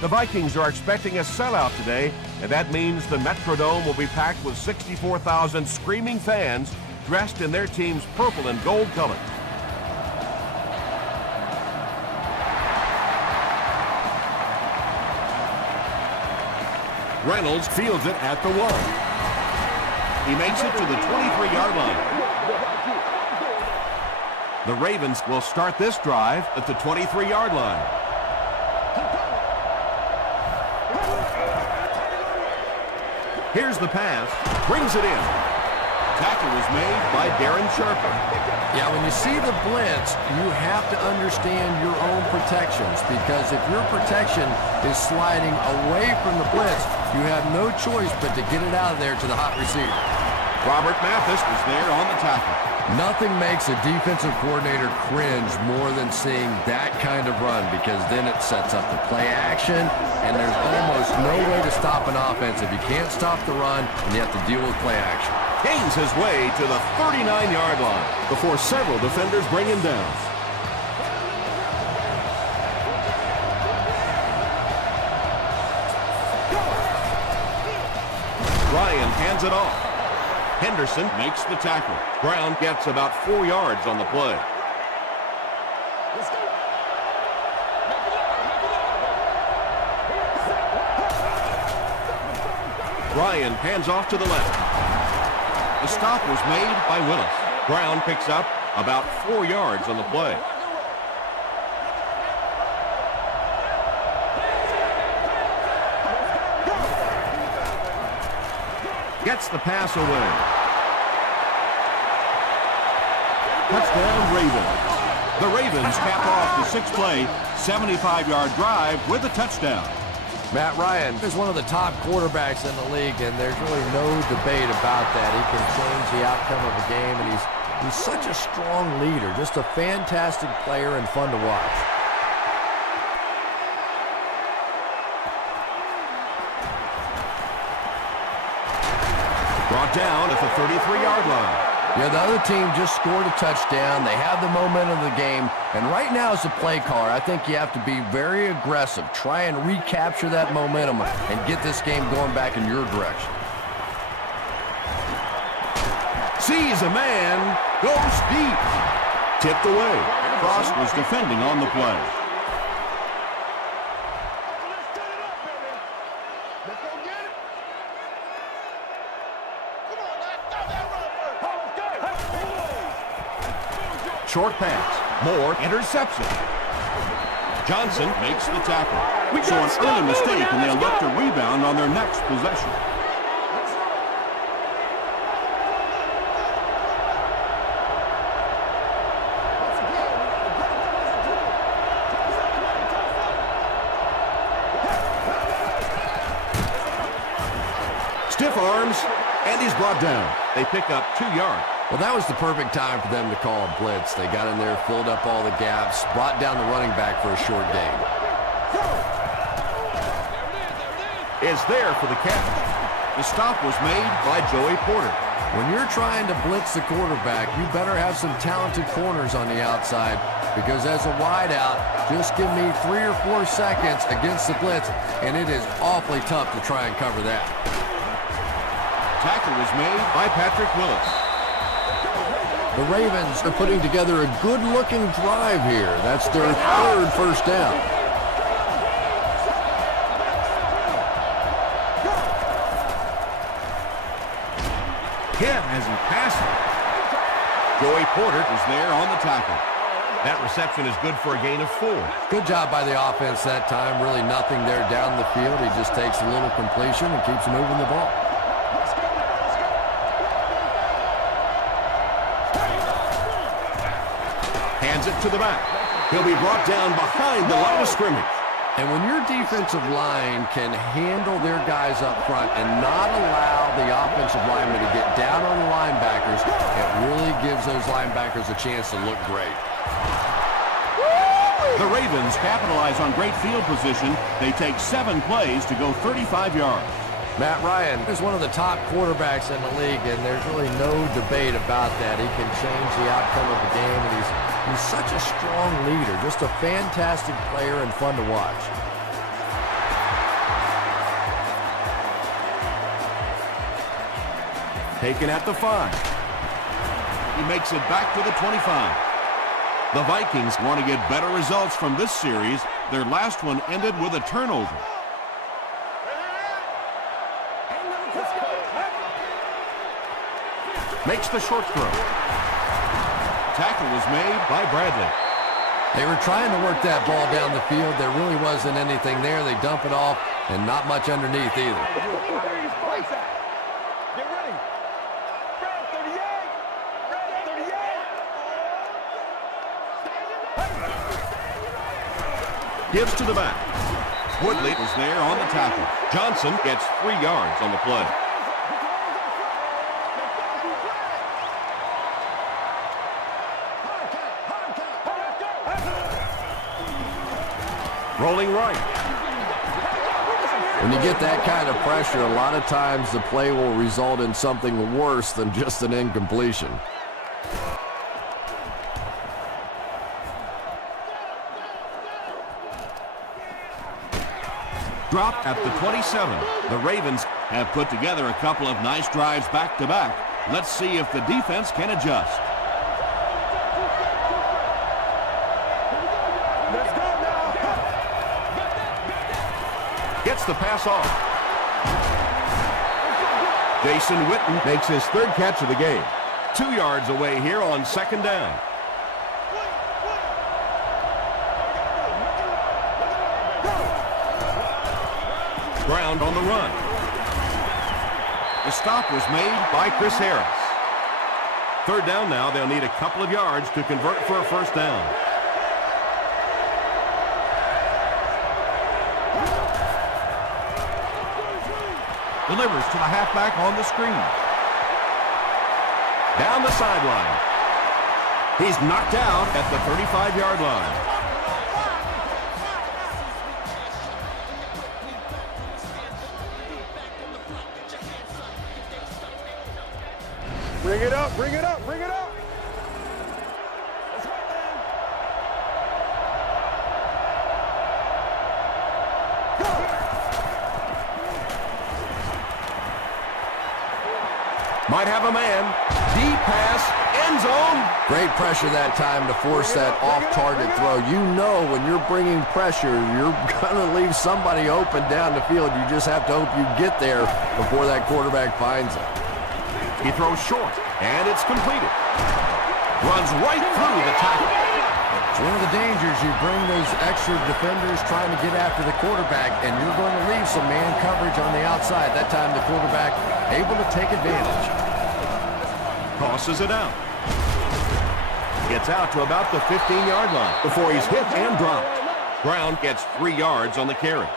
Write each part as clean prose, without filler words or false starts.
The Vikings are expecting a sellout today, and that means the Metrodome will be packed with 64,000 screaming fans dressed in their team's purple and gold colors. Reynolds fields it at the 1. He makes it to the 23-yard line. The Ravens will start this drive at the 23-yard line. Here's the pass, brings it in. Tackle was made by Darren Sharper. Yeah, when you see the blitz, you have to understand your own protections, because if your protection is sliding away from the blitz, you have no choice but to get it out of there to the hot receiver. Robert Mathis was there on the tackle. Nothing makes a defensive coordinator cringe more than seeing that kind of run, because then it sets up the play action, and there's almost no way to stop an offense if you can't stop the run and you have to deal with play action. Gains his way to the 39-yard line before several defenders bring him down. Ryan hands it off. Henderson makes the tackle. Brown gets about 4 yards on the play. Ryan hands off to the left. The stop was made by Willis. Brown picks up about 4 yards on the play. Gets the pass away. Touchdown Ravens. The Ravens cap off the 6-play, 75-yard drive with a touchdown. Matt Ryan is one of the top quarterbacks in the league, and there's really no debate about that. He can change the outcome of a game, and he's such a strong leader, just a fantastic player and fun to watch. Brought down at the 33-yard line. Yeah, the other team just scored a touchdown. They have the momentum of the game. And right now as a play caller, I think you have to be very aggressive. Try and recapture that momentum and get this game going back in your direction. Sees a man, goes deep. Tipped away. Frost was defending on the play. Short pass. Moore interception. Johnson makes the tackle. So an early mistake, and they'll look to rebound on their next possession. Stiff arms, and he's brought down. They pick up 2 yards. Well, that was the perfect time for them to call a blitz. They got in there, filled up all the gaps, brought down the running back for a short gain. Is there for the catch. The stop was made by Joey Porter. When you're trying to blitz the quarterback, you better have some talented corners on the outside, because as a wideout, just give me 3 or 4 seconds against the blitz, and it is awfully tough to try and cover that. Tackle was made by Patrick Willis. The Ravens are putting together a good-looking drive here. That's their 3rd first down. Hit as he passes. Joey Porter is there on the tackle. That reception is good for a gain of 4. Good job by the offense that time. Really nothing there down the field. He just takes a little completion and keeps moving the ball. Hands it to the back. He'll be brought down behind the line of scrimmage. And when your defensive line can handle their guys up front and not allow the offensive linemen to get down on the linebackers, it really gives those linebackers a chance to look great. The Ravens capitalize on great field position. They take 7 plays to go 35 yards. Matt Ryan is one of the top quarterbacks in the league, and there's really no debate about that. He can change the outcome of the game, and he's such a strong leader, just a fantastic player and fun to watch. Taken at the 5. He makes it back to the 25. The Vikings want to get better results from this series. Their last one ended with a turnover. Makes the short throw. Tackle was made by Bradley. They were trying to work that ball down the field. There really wasn't anything there. They dump it off, and not much underneath either. Gives to the back. Woodley was there on the tackle. Johnson gets 3 yards on the play. Rolling right. When you get that kind of pressure, a lot of times the play will result in something worse than just an incompletion. Drop at the 27. The Ravens have put together a couple of nice drives back-to-back. Let's see if the defense can adjust. Gets the pass off. Jason Witten makes his 3rd catch of the game. 2 yards away here on 2nd down. Ground on the run. The stop was made by Chris Harris. 3rd down now. They'll need a couple of yards to convert for a 1st down. Delivers to the halfback on the screen. Down the sideline. He's knocked out at the 35-yard line. Bring it up, bring it up, bring it up. Might have a man. Deep pass, end zone. Great pressure that time to force that off-target throw. You know when you're bringing pressure, you're going to leave somebody open down the field. You just have to hope you get there before that quarterback finds it. He throws short, and it's completed. Runs right through the tackle. It's one of the dangers. You bring those extra defenders trying to get after the quarterback, and you're going to leave some man coverage on the outside. That time the quarterback able to take advantage. Tosses it out. Gets out to about the 15-yard line before he's hit and dropped. Brown gets 3 yards on the carry.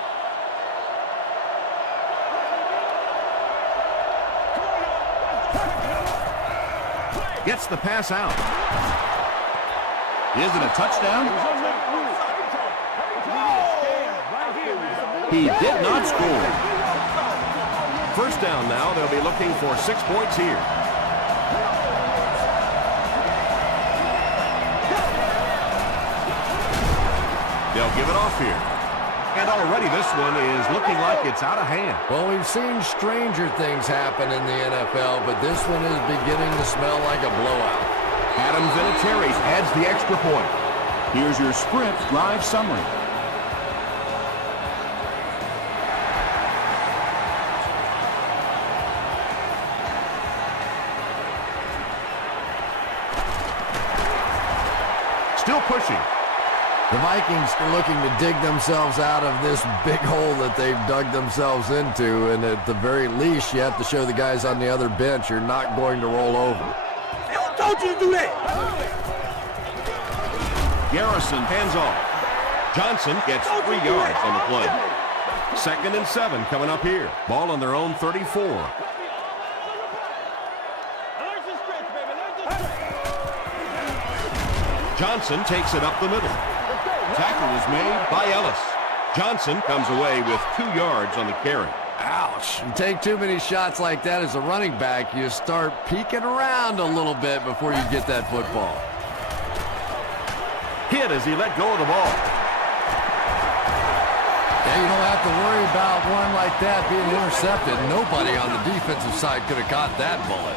Gets the pass out. Is it a touchdown? He did not score. 1st down now. They'll be looking for 6 points here. They'll give it off here. And already this one is looking like it's out of hand. Well, we've seen stranger things happen in the NFL, but this one is beginning to smell like a blowout. Adam Vinatieri adds the extra point. Here's your sprint drive summary. Still pushing. The Vikings are looking to dig themselves out of this big hole that they've dug themselves into, and at the very least, you have to show the guys on the other bench you're not going to roll over. Who told you to do that? Garrison hands off. Johnson gets 3 yards on the play. 2nd and 7 coming up here. Ball on their own 34. Johnson takes it up the middle. Tackle was made by Ellis. Johnson comes away with 2 yards on the carry. Ouch. You take too many shots like that as a running back, you start peeking around a little bit before you get that football. Hit as he let go of the ball. Yeah, you don't have to worry about one like that being intercepted. Nobody on the defensive side could have caught that bullet.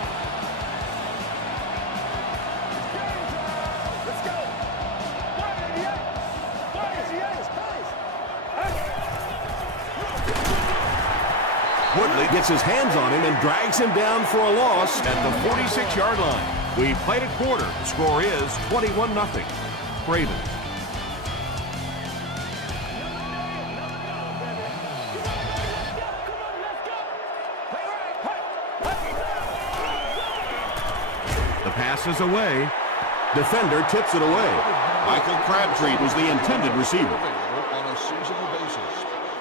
Woodley gets his hands on him and drags him down for a loss at the 46-yard line. We played a quarter. The score is 21-0. Ravens. The pass is away. Defender tips it away. Michael Crabtree was the intended receiver. On a seasonal basis,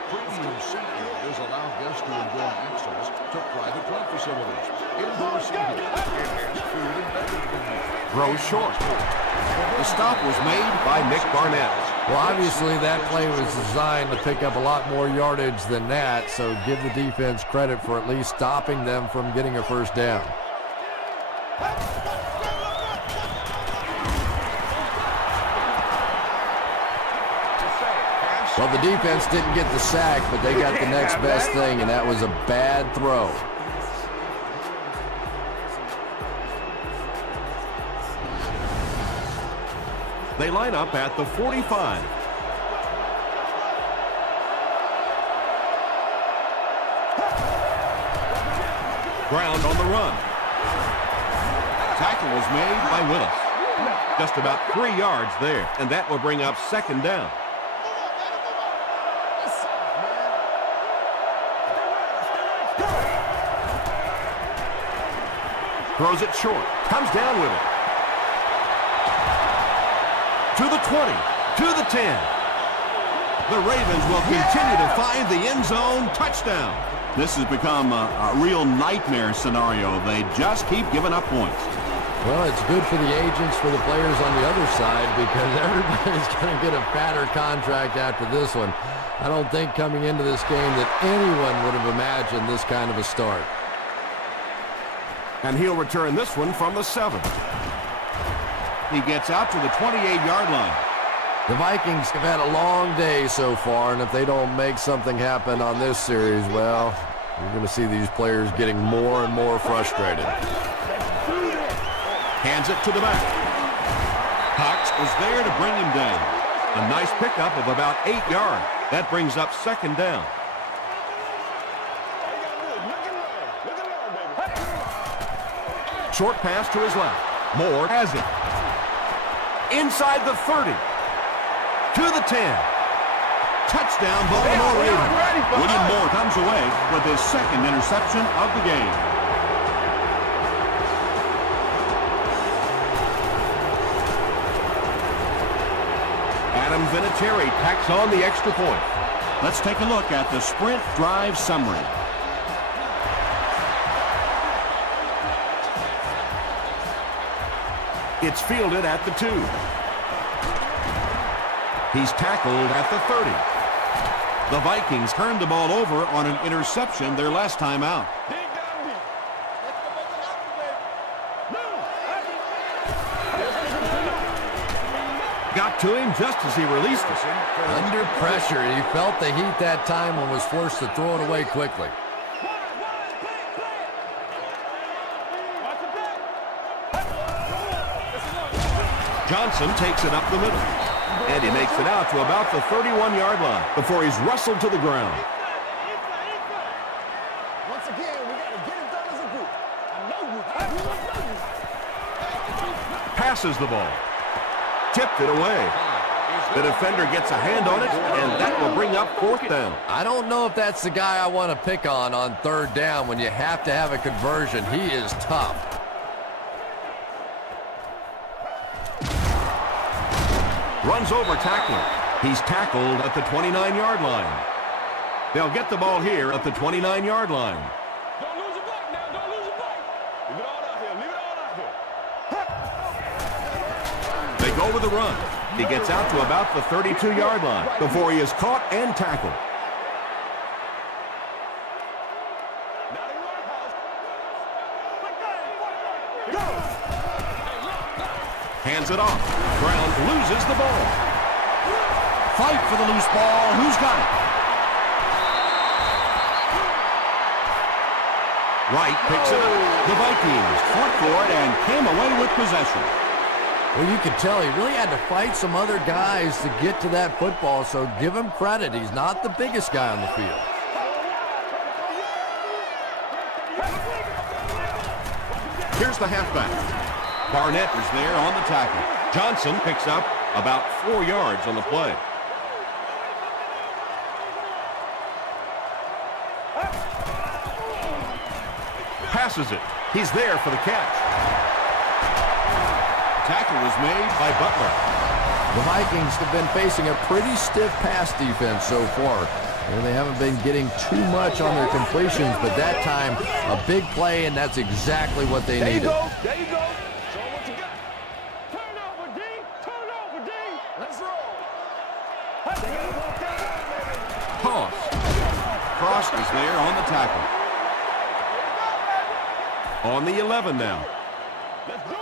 premium seat areas allow guests to enjoy access to private club facilities, indoor seating, enhanced food and beverage menus. Throw short. The stop was made by Nick Barnett. Well, obviously that play was designed to pick up a lot more yardage than that, so give the defense credit for at least stopping them from getting a first down. Well, the defense didn't get the sack, but they got the next best thing, and that was a bad throw. They line up at the 45. Ground on the run. Tackle was made by Willis. Just about 3 yards there, and that will bring up second down. Throws it short. Comes down with it. To the 20. To the 10. The Ravens will continue to find the end zone touchdown. This has become a real nightmare scenario. They just keep giving up points. Well, it's good for the agents, for the players on the other side, because everybody's going to get a fatter contract after this one. I don't think coming into this game that anyone would have imagined this kind of a start. And he'll return this one from the 7. He gets out to the 28-yard line. The Vikings have had a long day so far, and if they don't make something happen on this series, well, you're going to see these players getting more and more frustrated. Hands it to the back. Cox was there to bring him down. A nice pickup of about 8 yards. That brings up second down. Short pass to his left. Moore has it. Inside the 30. To the 10. Touchdown, Baltimore Ravens. William Moore comes away with his second interception of the game. Adam Vinatieri tacks on the extra point. Let's take a look at the sprint drive summary. It's fielded at the 2. He's tackled at the 30. The Vikings turned the ball over on an interception their last time out. Got to him just as he released it. Under pressure, he felt the heat that time and was forced to throw it away quickly. Johnson takes it up the middle. And he makes it out to about the 31-yard line before he's wrestled to the ground. Once again, we got to get it done as a group. I know you. Passes the ball. Tipped it away. The defender gets a hand on it, and that will bring up fourth down. I don't know if that's the guy I want to pick on third down when you have to have a conversion. He is tough. Runs over tackler. He's tackled at the 29-yard line. They'll get the ball here at the 29-yard line. Don't lose your block now. Don't lose your block. Leave it all out here. Leave it all out here. They go with the run. He gets out to about the 32-yard line before he is caught and tackled. Hands it off. Brown loses the ball. Fight for the loose ball. Who's got it? Wright picks it up. The Vikings fought for it and came away with possession. Well, you could tell he really had to fight some other guys to get to that football, so give him credit. He's not the biggest guy on the field. Here's the halfback. Barnett is there on the tackle. Johnson picks up about 4 yards on the play. Passes it. He's there for the catch. Tackle was made by Butler. The Vikings have been facing a pretty stiff pass defense so far. They haven't been getting too much on their completions, but that time, a big play, and that's exactly what they needed. There you go. Show what you got. Turn over, D. Turn over, D. Let's roll. Toss. Frost is there on the tackle. On the 11 now. Let's do it.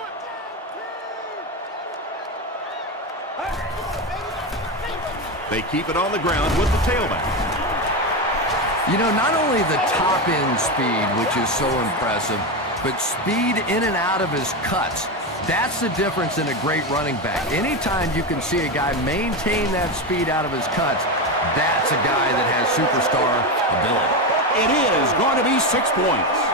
They keep it on the ground with the tailback. You know, not only the top-end speed, which is so impressive, but speed in and out of his cuts. That's the difference in a great running back. Anytime you can see a guy maintain that speed out of his cuts, that's a guy that has superstar ability. It is going to be 6 points.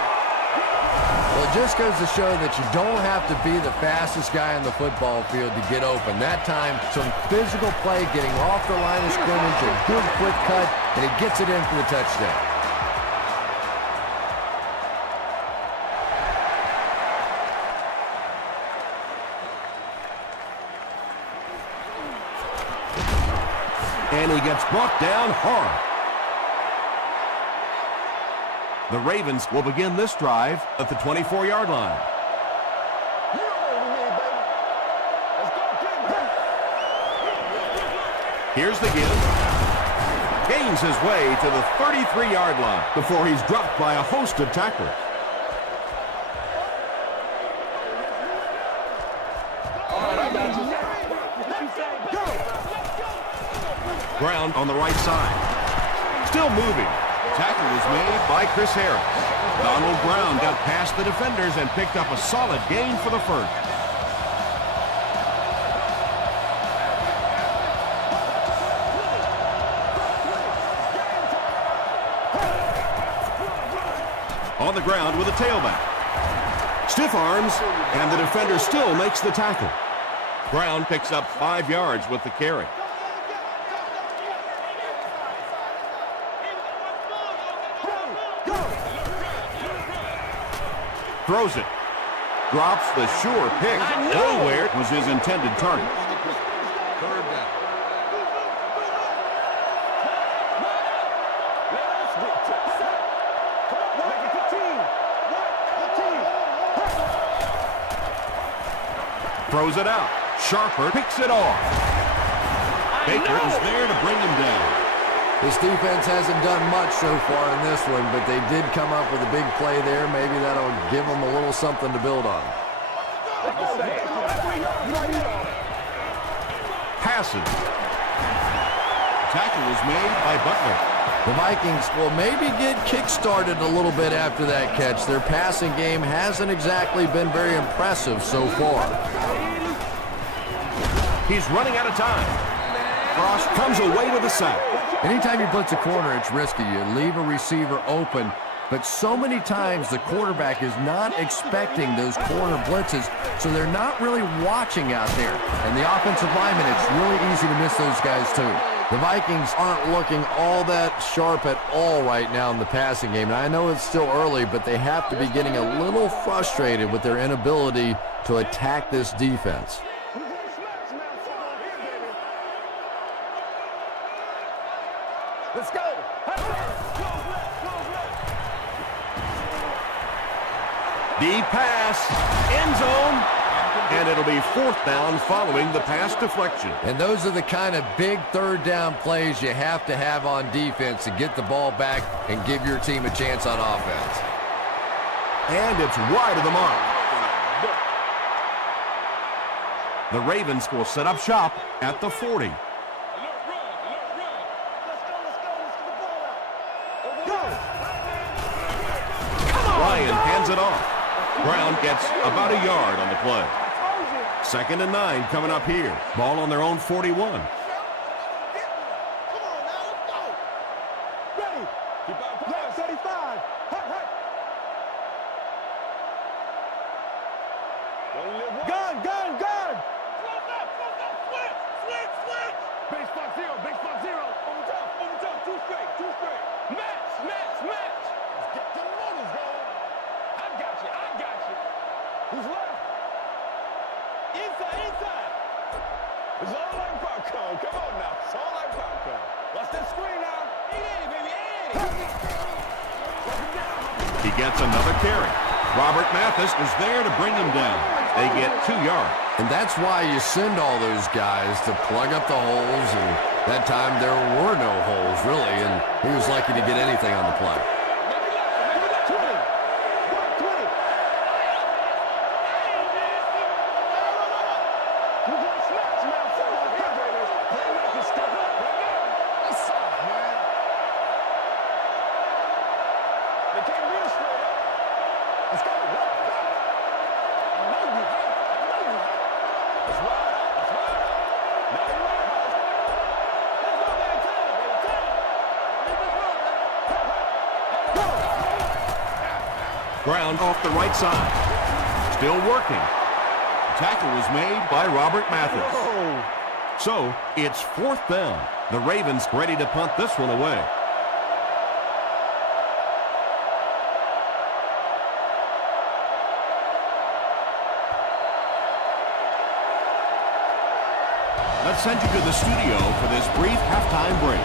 Well, it just goes to show that you don't have to be the fastest guy on the football field to get open. That time, some physical play, getting off the line of scrimmage, a good quick cut, and he gets it in for the touchdown. And he gets brought down hard. The Ravens will begin this drive at the 24-yard line. Here's the give. Gains his way to the 33-yard line before he's dropped by a host of tacklers. Ground on the right side. Still moving. Tackle was made by Chris Harris. Donald Brown got past the defenders and picked up a solid gain for the first. On the ground with a tailback. Stiff arms, and the defender still makes the tackle. Brown picks up 5 yards with the carry. Throws it. Drops the sure pick. Nowhere was his intended target. Third down. Throws it out. Sharper picks it off. Baker is there to bring him down. This defense hasn't done much so far in this one, but they did come up with a big play there. Maybe that'll give them a little something to build on. Passes. Tackle was made by Butler. The Vikings will maybe get kick-started a little bit after that catch. Their passing game hasn't exactly been very impressive so far. He's running out of time. Frost comes away with a sack. Anytime you blitz a corner, it's risky. You leave a receiver open, but so many times the quarterback is not expecting those corner blitzes, so they're not really watching out there. And the offensive linemen, it's really easy to miss those guys too. The Vikings aren't looking all that sharp at all right now in the passing game. And I know it's still early, but they have to be getting a little frustrated with their inability to attack this defense. Let's go. Deep pass, end zone, and it'll be 4th down following the pass deflection. And those are the kind of big third down plays you have to have on defense to get the ball back and give your team a chance on offense. And it's wide of the mark. The Ravens will set up shop at the 40. hands it off. Brown gets about a yard on the play. 2nd and 9 coming up here. Ball on their own 41. He gets another carry. Robert Mathis is there to bring him down. They get 2 yards. And that's why you send all those guys to plug up the holes, and that time there were no holes, really, and he was lucky to get anything on the play. Ground off the right side. Still working. Tackle was made by Robert Mathis. So, it's 4th down. The Ravens ready to punt this one away. Let's send you to the studio for this brief halftime break.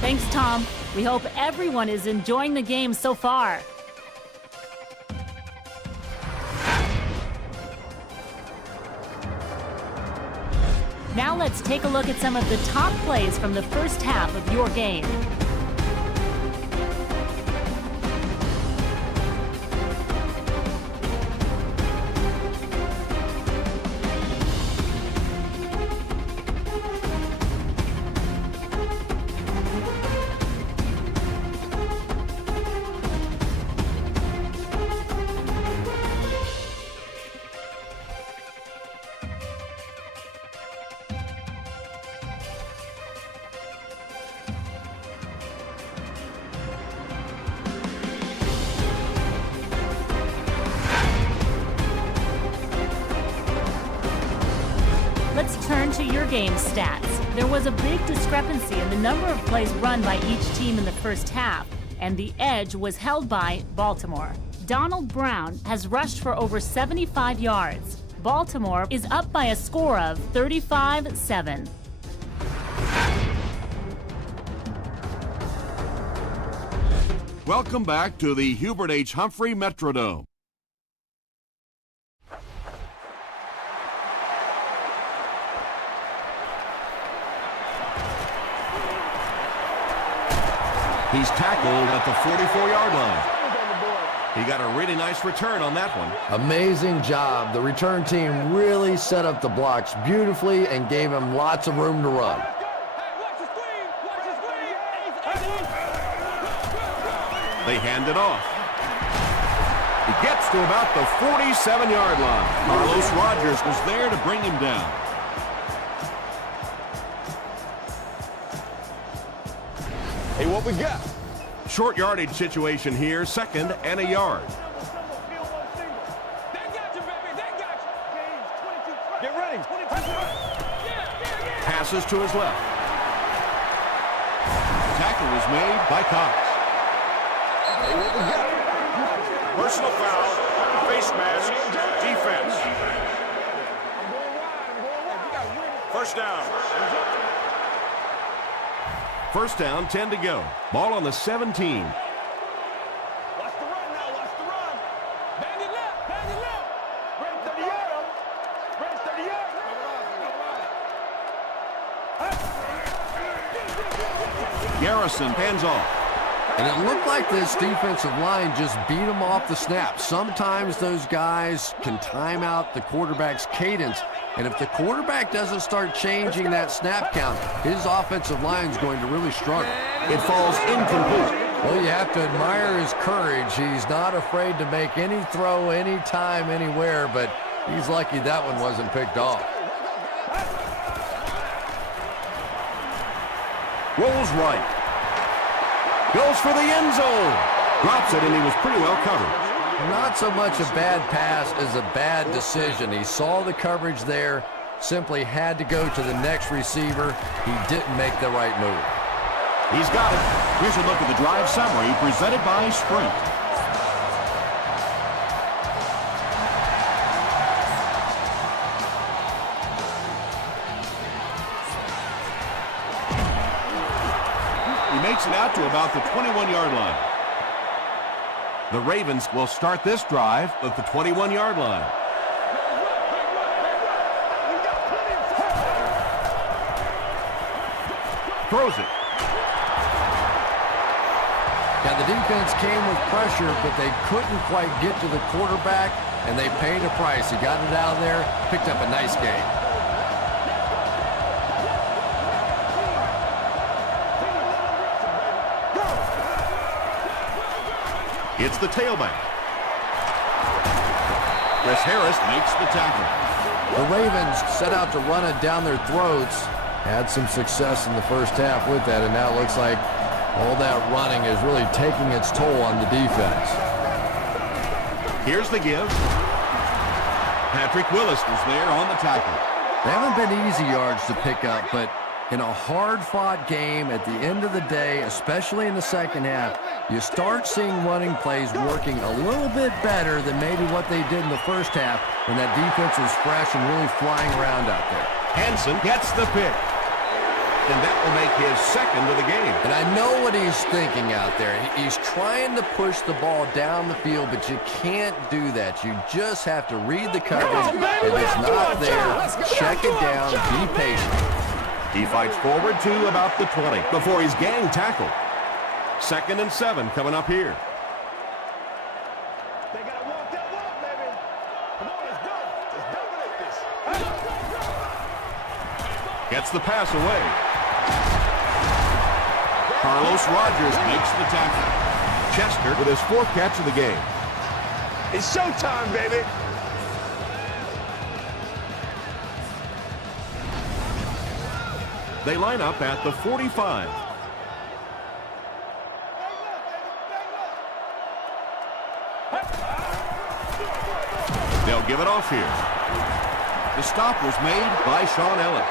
Thanks, Tom. We hope everyone is enjoying the game so far. Now let's take a look at some of the top plays from the first half of your game. Let's turn to your game stats. There was a big discrepancy in the number of plays run by each team in the first half, and the edge was held by Baltimore. Donald Brown has rushed for over 75 yards. Baltimore is up by a score of 35-7. Welcome back to the Hubert H. Humphrey Metrodome. He's tackled at the 44-yard line. He got a really nice return on that one. Amazing job. The return team really set up the blocks beautifully and gave him lots of room to run. They hand it off. He gets to about the 47-yard line. Carlos Rogers was there to bring him down. Hey, what we got? Short yardage situation here, 2nd and a yard. They got you, baby. They got you. Get ready. Passes to his left. Tackle was made by Cox. Hey, what we got? Personal foul, face mask, defense. First down. First down, 10 to go. Ball on the 17. Watch the run now. Watch the run. Bend it left. Bend it left. Ready 30 yards. Ready 30 yards. Garrison hands off. And it looked like this defensive line just beat them off the snap. Sometimes those guys can time out the quarterback's cadence, and if the quarterback doesn't start changing that snap count, his offensive line is going to really struggle. It falls incomplete. Well, you have to admire his courage. He's not afraid to make any throw, anytime, anywhere, but he's lucky that one wasn't picked off. Rolls right. Goes for the end zone. Drops it, and he was pretty well covered. Not so much a bad pass as a bad decision. He saw the coverage there, simply had to go to the next receiver. He didn't make the right move. He's got it. Here's a look at the drive summary presented by Sprint. He makes it out to about the 21-yard line. The Ravens will start this drive at the 21-yard line. Throws it. Now, the defense came with pressure, but they couldn't quite get to the quarterback, and they paid a price. He got it out of there, picked up a nice game. It's the tailback. Chris Harris makes the tackle. The Ravens set out to run it down their throats. Had some success in the first half with that, and now it looks like all that running is really taking its toll on the defense. Here's the give. Patrick Willis was there on the tackle. They haven't been easy yards to pick up, but in a hard-fought game at the end of the day, especially in the second half, you start seeing running plays working a little bit better than maybe what they did in the first half when that defense was fresh and really flying around out there. Hansen gets the pick. And that will make his second of the game. And I know what he's thinking out there. He's trying to push the ball down the field, but you can't do that. You just have to read the coverage. If it's not there, check it down, be patient. He fights forward to about the 20 before he's gang tackled. 2nd and 7 coming up here. They gotta walk that walk, baby. Come on, let's go. Let's dominate this. Gets the pass away. Carlos Rogers makes the tackle. Chester with his 4th catch of the game. It's showtime, baby. They line up at the 45. They'll give it off here. The stop was made by Sean Ellis.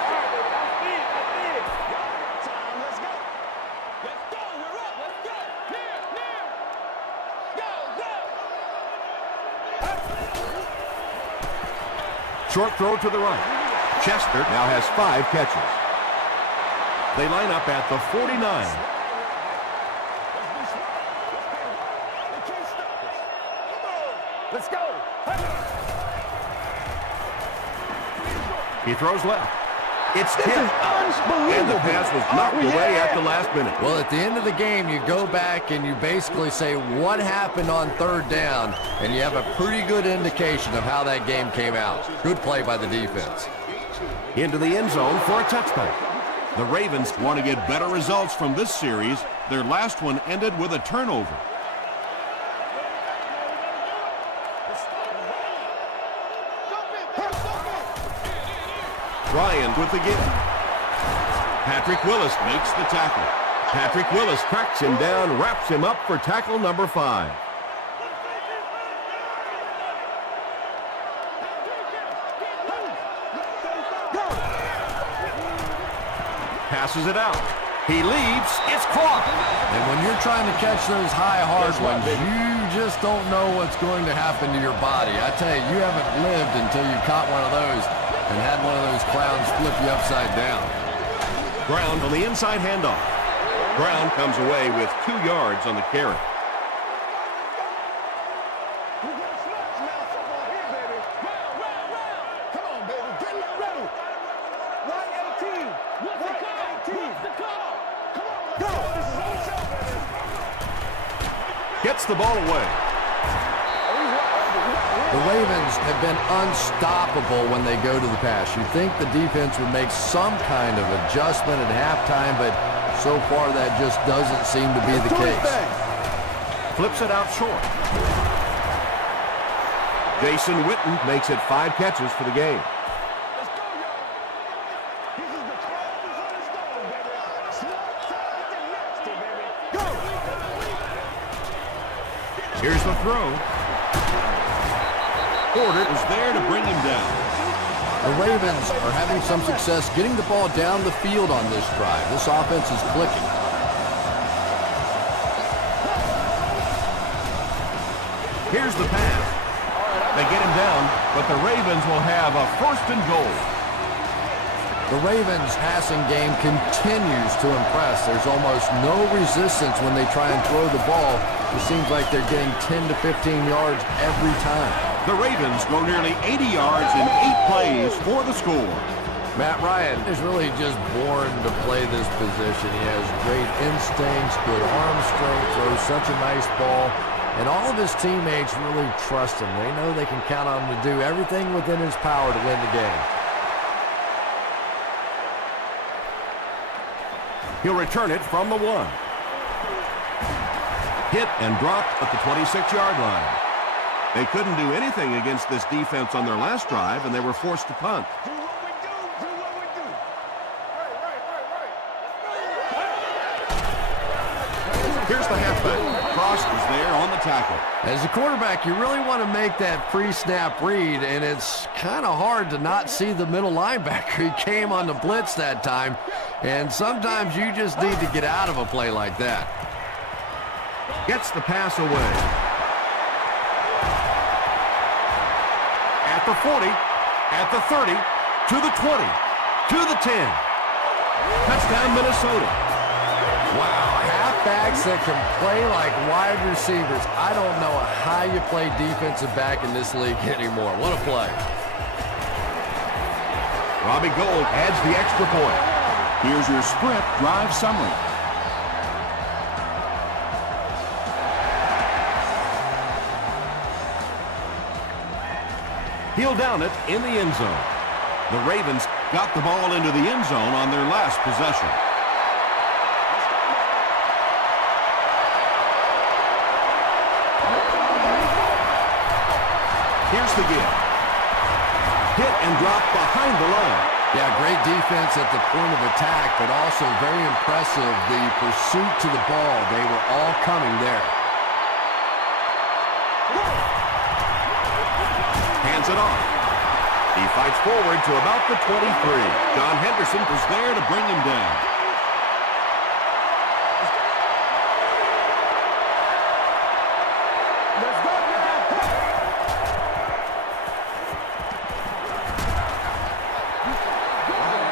Short throw to the right. Chester now has 5 catches. They line up at the 49. Let's go. He throws left. It's This tipped. is unbelievable. And the pass was knocked away at the last minute. Well, at the end of the game, you go back and you basically say what happened on 3rd down, and you have a pretty good indication of how that game came out. Good play by the defense. Into the end zone for a touchback. The Ravens want to get better results from this series. Their last one ended with a turnover. Ryan with the give. Patrick Willis makes the tackle. Patrick Willis tracks him down, wraps him up for tackle number 5. Passes it out. He leaps. It's caught. And when you're trying to catch those high, hard ones, you just don't know what's going to happen to your body. I tell you, you haven't lived until you caught one of those and had one of those clowns flip you upside down. Brown on the inside handoff. Brown comes away with 2 yards on the carry. Gets the ball away. The Ravens have been unstoppable when they go to the pass. You'd think the defense would make some kind of adjustment at halftime, but so far that just doesn't seem to be the case. Flips it out short. Jason Witten makes it 5 catches for the game. Let's go, y'all. This is the calm before the storm, baby. Slot tight and nasty, baby. Go! Here's the throw. Porter is there to bring him down. The Ravens are having some success getting the ball down the field on this drive. This offense is clicking. Here's the pass. They get him down, but the Ravens will have a 1st and goal. The Ravens' passing game continues to impress. There's almost no resistance when they try and throw the ball. It seems like they're getting 10 to 15 yards every time. The Ravens go nearly 80 yards in 8 plays for the score. Matt Ryan is really just born to play this position. He has great instincts, good arm strength, throws such a nice ball, and all of his teammates really trust him. They know they can count on him to do everything within his power to win the game. He'll return it from the 1. Hit and dropped at the 26-yard line. They couldn't do anything against this defense on their last drive, and they were forced to punt. Do what we do. Do what we do. Right. Here's the halfback. Frost is there on the tackle. As a quarterback, you really want to make that pre-snap read, and it's kind of hard to not see the middle linebacker. He came on the blitz that time, and sometimes you just need to get out of a play like that. Gets the pass away. At the 40, at the 30, to the 20, to the 10. Touchdown, Minnesota. Wow, halfbacks that can play like wide receivers. I don't know how you play defensive back in this league anymore. What a play. Robbie Gould adds the extra point. Here's your sprint drive summary. He'll down it in the end zone. The Ravens got the ball into the end zone on their last possession. Here's the give. Hit and drop behind the line. Yeah, great defense at the point of attack, but also very impressive the pursuit to the ball. They were all coming there. Hands it off. He fights forward to about the 23. John Henderson was there to bring him down. Let's go,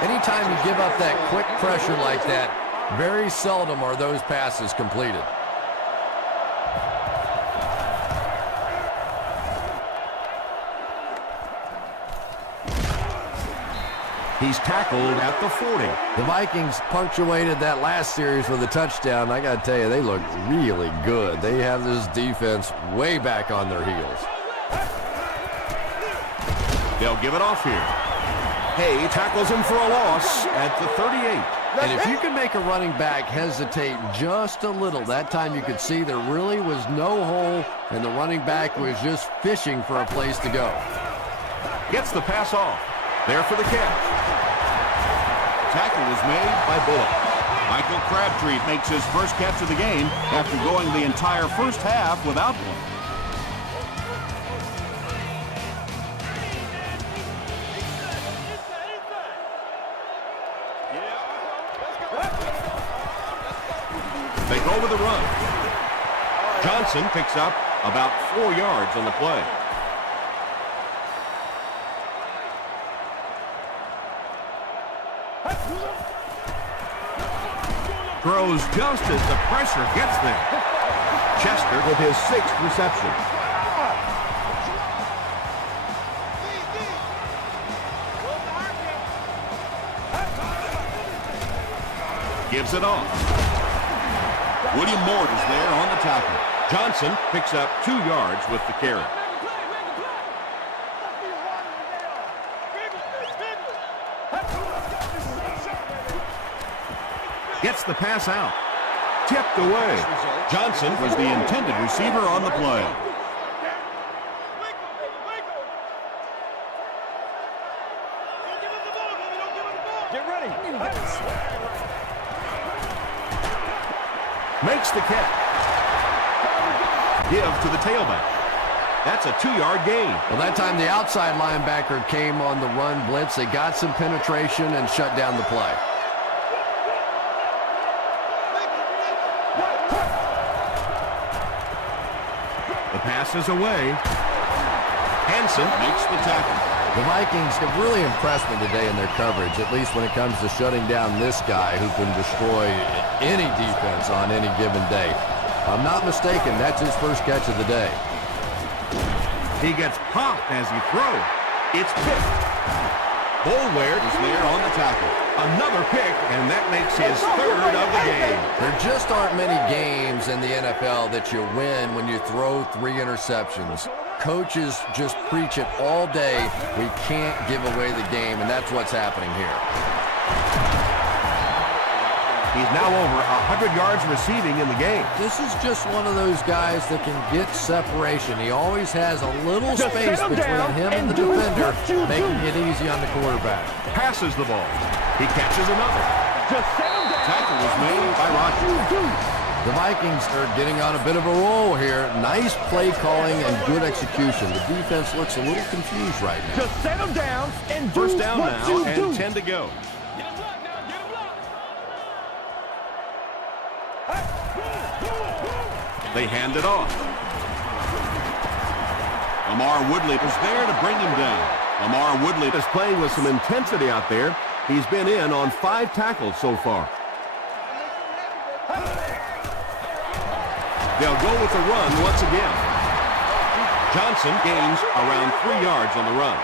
Anytime you give up that quick pressure like that, very seldom are those passes completed. He's tackled at the 40. The Vikings punctuated that last series with a touchdown. I got to tell you, they look really good. They have this defense way back on their heels. They'll give it off here. Hay tackles him for a loss at the 38. And if you can make a running back hesitate just a little, that time you could see there really was no hole, and the running back was just fishing for a place to go. Gets the pass off. There for the catch. Tackle is made by Bullock. Michael Crabtree makes his first catch of the game after going the entire first half without one. They go with the run. Johnson picks up about 4 yards on the play. Throws just as the pressure gets there. Chester with his 6th reception. Gives it off. William Moore is there on the tackle. Johnson picks up 2 yards with the carry. Gets the pass out. Tipped away. Johnson was the intended receiver on the play. Get ready. Makes the catch. Give to the tailback. That's a 2-yard gain. Well, that time the outside linebacker came on the run blitz. They got some penetration and shut down the play. The pass is away. Hansen makes the tackle. The Vikings have really impressed me today in their coverage, at least when it comes to shutting down this guy who can destroy any defense on any given day. If I'm not mistaken, that's his first catch of the day. He gets popped as he throws. It's picked. Boulware is there on the tackle. Another pick, and that makes his 3rd of the game. There just aren't many games in the NFL that you win when you throw 3 interceptions. Coaches just preach it all day. We can't give away the game, and that's what's happening here. He's now over 100 yards receiving in the game. This is just one of those guys that can get separation. He always has a little space between him and the defender, making it easy on the quarterback. Passes the ball. He catches another. Just settle down. Tackle was made by Rodgers. The Vikings are getting on a bit of a roll here. Nice play calling and good execution. The defense looks a little confused right now. Just settle down and do First down what now you and do. 10 to go. Get him blocked now. Get him blocked. They hand it off. Lamar Woodley is there to bring him down. Lamar Woodley is playing with some intensity out there. He's been in on 5 tackles so far. They'll go with the run once again. Johnson gains around 3 yards on the run.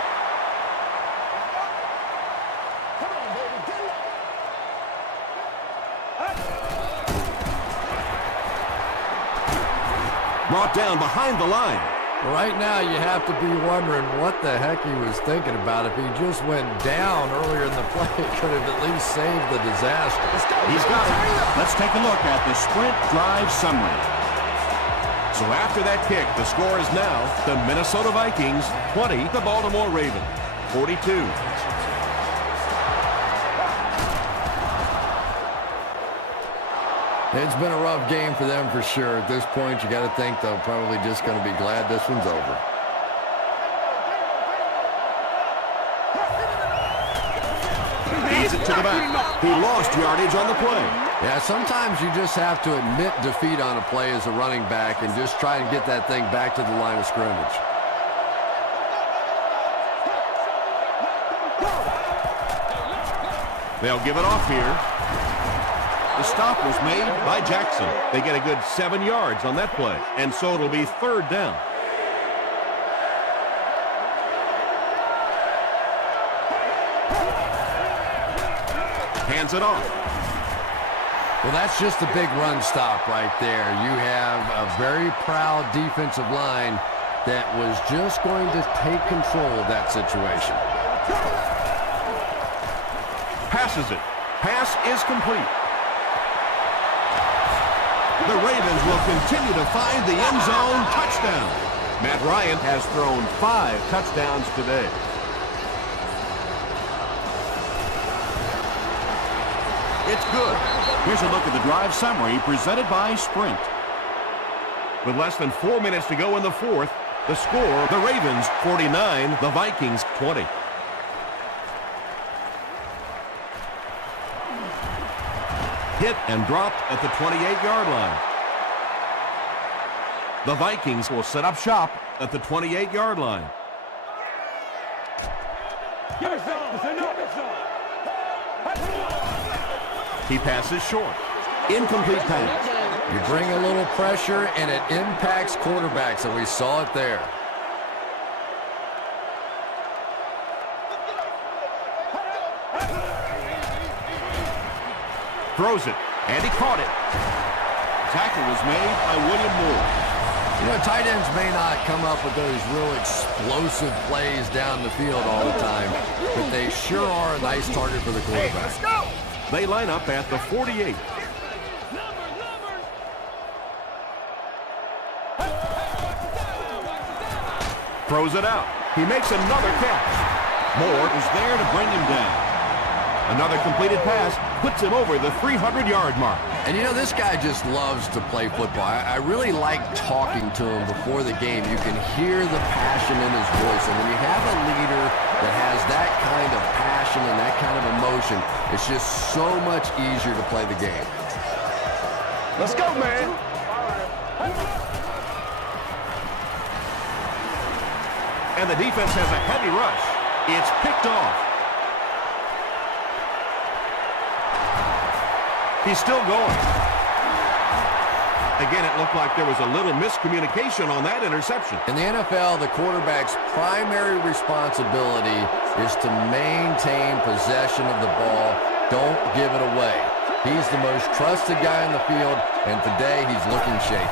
Brought down behind the line. Right now, you have to be wondering what the heck he was thinking about. If he just went down earlier in the play, it could have at least saved the disaster. He's got it. Let's take a look at the sprint drive summary. So after that kick, the score is now the Minnesota Vikings 20, the Baltimore Ravens 42. It's been a rough game for them for sure. At this point, you got to think they're probably just going to be glad this one's over. Feeds it to the back. He lost yardage on the play. Yeah, sometimes you just have to admit defeat on a play as a running back and just try and get that thing back to the line of scrimmage. They'll give it off here. The stop was made by Jackson. They get a good 7 yards on that play, and so it'll be 3rd down. Hands it off. Well, that's just a big run stop right there. You have a very proud defensive line that was just going to take control of that situation. Passes it. Pass is complete. The Ravens will continue to find the end zone. Touchdown. Matt Ryan has thrown 5 touchdowns today. It's good. Here's a look at the drive summary presented by Sprint. With less than 4 minutes to go in the 4th, the score, the Ravens 49, the Vikings 20. Hit and dropped at the 28-yard line. The Vikings will set up shop at the 28-yard line. He passes short. Incomplete pass. You bring a little pressure, and it impacts quarterbacks, and we saw it there. Throws it, and he caught it. Tackle was made by William Moore. You know, tight ends may not come up with those real explosive plays down the field all the time, but they sure are a nice target for the quarterback. Hey, let's go! They line up at the 48. Throws it out. He makes another catch. Moore is there to bring him down. Another completed pass puts him over the 300-yard mark. And you know, this guy just loves to play football. I really like talking to him before the game. You can hear the passion in his voice. And when you have a leader that has that kind of passion and that kind of emotion, it's just so much easier to play the game. Let's go, man. And the defense has a heavy rush. It's picked off. He's still going. Again, it looked like there was a little miscommunication on that interception. In the NFL, the quarterback's primary responsibility is to maintain possession of the ball. Don't give it away. He's the most trusted guy in the field, and today he's looking shaky.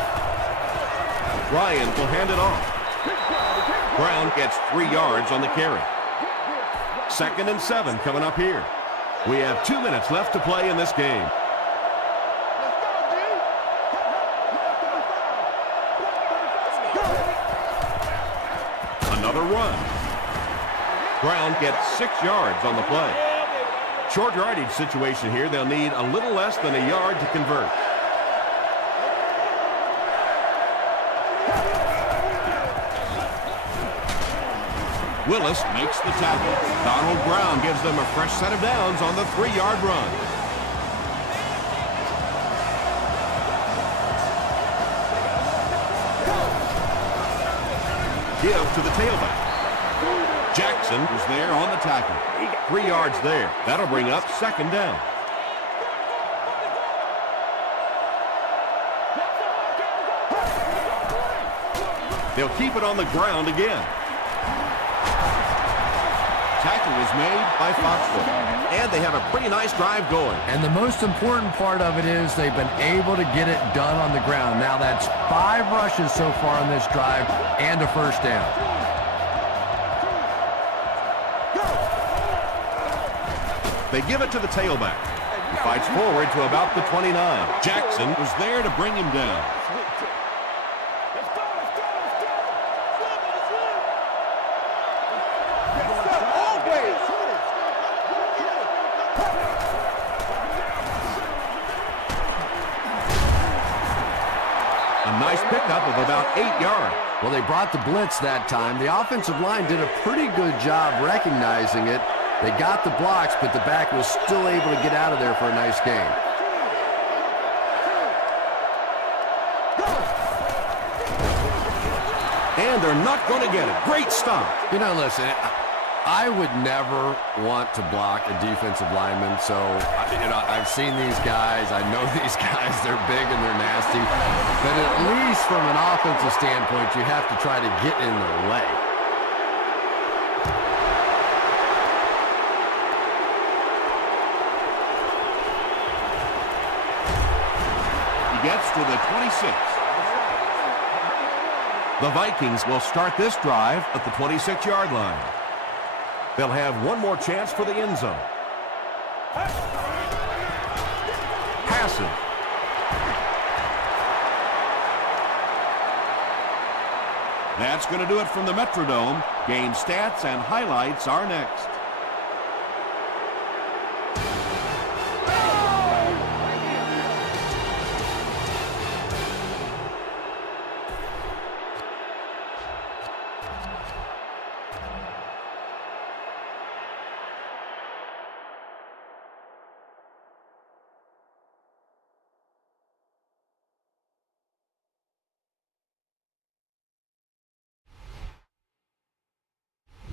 Ryan will hand it off. Brown gets 3 yards on the carry. 2nd and 7 coming up here. We have 2 minutes left to play in this game. Another run. Brown gets 6 yards on the play. Short yardage situation here. They'll need a little less than a yard to convert. Willis makes the tackle. Donald Brown gives them a fresh set of downs on the 3-yard run. Give to the tailback. Jackson was there on the tackle. 3 yards there. That'll bring up 2nd down. They'll keep it on the ground again. Tackle was made by Foxville. And they have a pretty nice drive going. And the most important part of it is they've been able to get it done on the ground. Now that's 5 rushes so far on this drive and a 1st down. They give it to the tailback. He fights forward to about the 29. Jackson was there to bring him down. A nice pickup of about 8 yards. Well, they brought the blitz that time. The offensive line did a pretty good job recognizing it. They got the blocks, but the back was still able to get out of there for a nice gain. And they're not going to get it. Great stop. You know, listen, I would never want to block a defensive lineman, so, you know, I've seen these guys. I know these guys. They're big and they're nasty. But at least from an offensive standpoint, you have to try to get in their way. He gets to the 26. The Vikings will start this drive at the 26-yard line. They'll have one more chance for the end zone. Passing. That's going to do it from the Metrodome. Game stats and highlights are next.